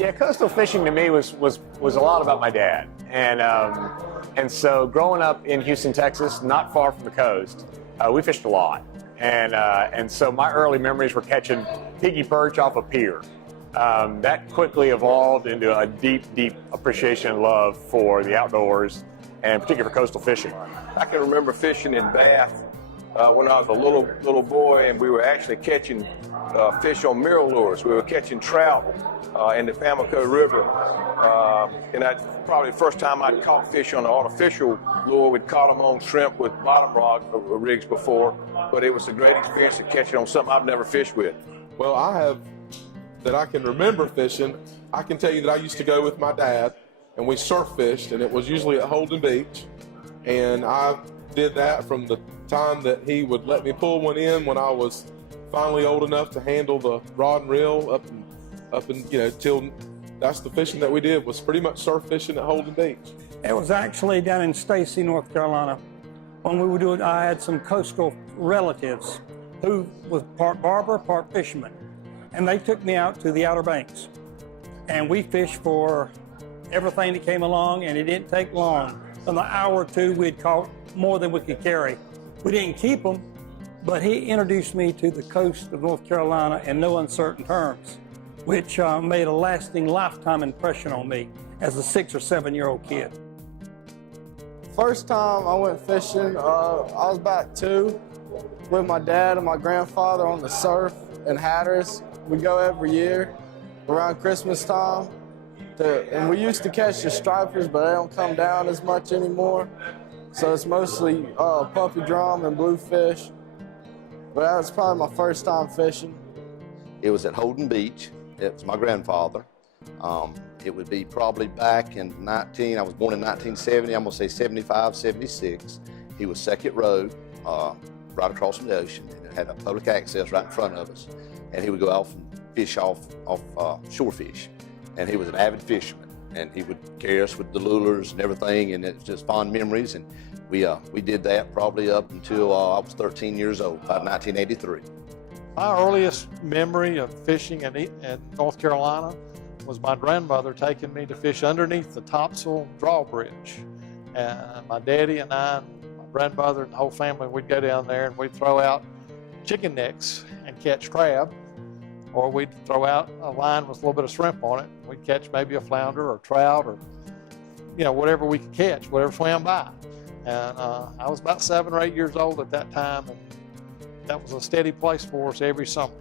Yeah, coastal fishing to me was a lot about my dad, and so growing up in Houston, Texas, not far from the coast, we fished a lot, and so my early memories were catching piggy perch off a pier. That quickly evolved into a deep appreciation and love for the outdoors, and particularly for coastal fishing. I can remember fishing in Bath when I was a little boy, and we were actually catching fish on mirror lures. We were catching trout in the Pamlico River, and that's probably the first time I'd caught fish on an artificial lure. We'd caught them on shrimp with bottom rod rigs before, but it was a great experience to catch it on something I've never fished with. Well, that I can remember fishing, I can tell you that I used to go with my dad, and we surf fished, and it was usually at Holden Beach, and I did that from the time that he would let me pull one in when I was finally old enough to handle the rod and reel up and till that's the fishing that we did, was pretty much surf fishing at Holden Beach. It was actually down in Stacy, North Carolina. When we were doing, I had some coastal relatives who was part barber, part fisherman, and they took me out to the Outer Banks, and we fished for everything that came along, and it didn't take long. In an hour or two, we'd caught more than we could carry. We didn't keep them, but he introduced me to the coast of North Carolina in no uncertain terms, which made a lasting lifetime impression on me as a 6 or 7 year old kid. First time I went fishing, I was about 2 with my dad and my grandfather on the surf in Hatteras. We go every year around Christmas time. And we used to catch the stripers, but they don't come down as much anymore. So it's mostly puppy drum and bluefish. But that was probably my first time fishing. It was at Holden Beach. It was my grandfather. It would be probably back in I was born in 1970, I'm gonna say 75, 76. He was second row, right across from the ocean, and it had a public access right in front of us. And he would go off and fish off shore fish. And he was an avid fisherman, and he would carry us with the lures and everything, and it's just fond memories. And we did that probably up until I was 13 years old, about 1983. My earliest memory of fishing in North Carolina was my grandmother taking me to fish underneath the Topsail drawbridge. And my daddy and I, and my grandmother and the whole family, we'd go down there and we'd throw out chicken necks and catch crab. Or we'd throw out a line with a little bit of shrimp on it. We'd catch maybe a flounder or trout or, whatever we could catch, whatever swam by. And I was about 7 or 8 years old at that time, and that was a steady place for us every summer.